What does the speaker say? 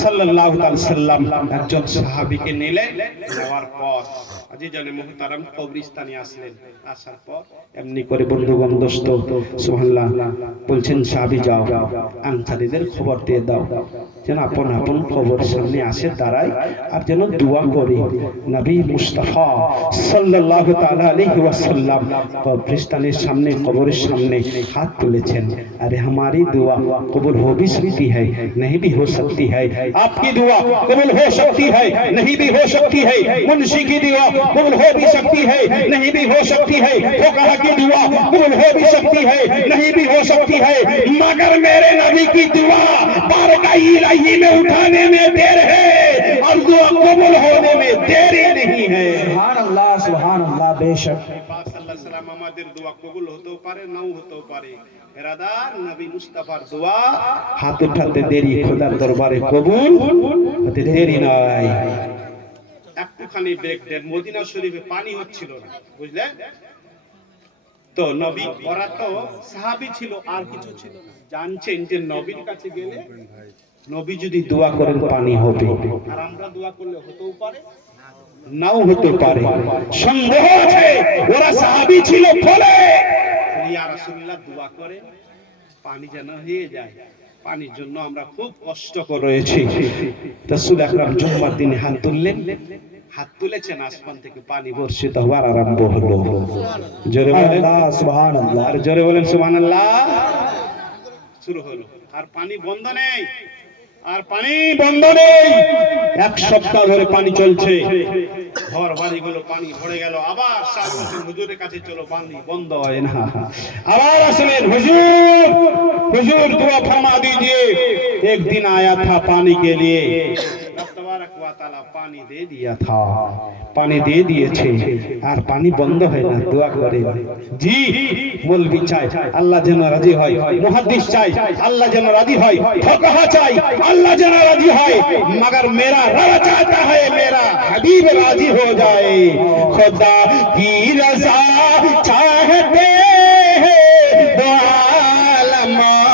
সাল্লাল্লাহু আলাইহি সাল্লাম একজন সাহাবীকে নিলেন, নেওয়ার পর আজিজানে মুহতারাম কবরস্থানে আসলেন। আসার পর এমনি করে বন্ধুগণ দোস্ত সুবহানাল্লাহ বলছেন, সাহাবী যাও আনসারীদের খবর দিয়ে দাও যেন আপন আপন কবর সামনে আসে দাঁড়ায় আর যেন দোয়া করে। নবী মুস্তাফা সাল্লাল্লাহু তাআলা আলাইহি ওয়াসাল্লাম কবরস্থানের সামনে, কবরের সামনে हाथ तुलेছেন। अरे हमारी दुआ कबूल हो भी सकती है, नहीं भी हो सकती है। आपकी दुआ कबूल हो सकती है, नहीं भी हो सकती है। मुंशी की दुआ कबूल हो भी सकती है, नहीं भी हो सकती है। फुकहा की दुआ कबूल हो भी सकती है, नहीं भी हो सकती है। मगर मेरे नबी की दुआ बारगाह इलाही में उठाने में देर है और दुआ कबूल होने में देरी नहीं है। सुभान अल्लाह बेशक আমাদের দোয়া কবুল হতেও পারে, নাও হতেও পারে। এরাদার নবী মুস্তাফার দোয়া হাত উঠাতে দেরি, খোদার দরবারে কবুল হতে দেরি নাই। একটুখানি ব্রেক দেন। মদিনা শরীফে পানি হচ্ছিল না, বুঝলেন তো? নবী ওরা তো সাহাবী ছিল, আর কিছু ছিল না। জানছেন যে নবীর কাছে গেলে নবী যদি দোয়া করেন পানি হবে, আর আমরা দোয়া করলে হতেও পারে, নাও হতে পারে, সন্দেহ আছে। ওরা সাহাবী ছিল বলে ইয়া রাসূলুল্লাহ দোয়া করে পানি যেন হয়ে যায়। পানির জন্য আমরা খুব কষ্ট করে রয়েছি। রাসূল আকরাম জুম্মার দিনে হাত তুললেন, হাত তুলেছেন, আসমান থেকে পানি বর্ষিত হওয়ার আরম্ভ হলো। জোরে বলেন সুবহানাল্লাহ, আর জোরে বলেন সুবহানাল্লাহ। শুরু হলো, আর পানি বন্ধ নেই, আর পানি বন্ধ নেই। এক সপ্তাহ ধরে পানি চলছে, ঘর বাড়িগুলো পানি ভরে গেল। আবার হুজুরের কাছে চলো, পানি বন্ধ হয় না। আবার আসলেন, হুজুর হুজুর दुआ फरमा दीजिए। एक दिन आया था पानी के लिए, तबारक व तआला पानी दे दिया था, पानी दे दिएছে, আর পানি বন্ধ হয় না। দোয়া করে জি মৌলভী চাই আল্লাহ যেন রাজি হয়, মুহাদ্দিস চাই আল্লাহ যেন রাজি হয়, ফুকাহা চাই अल्लाह जना राजी है, मगर मेरा रब चाहता है मेरा हबीब राजी हो जाए। खुदा की रज़ा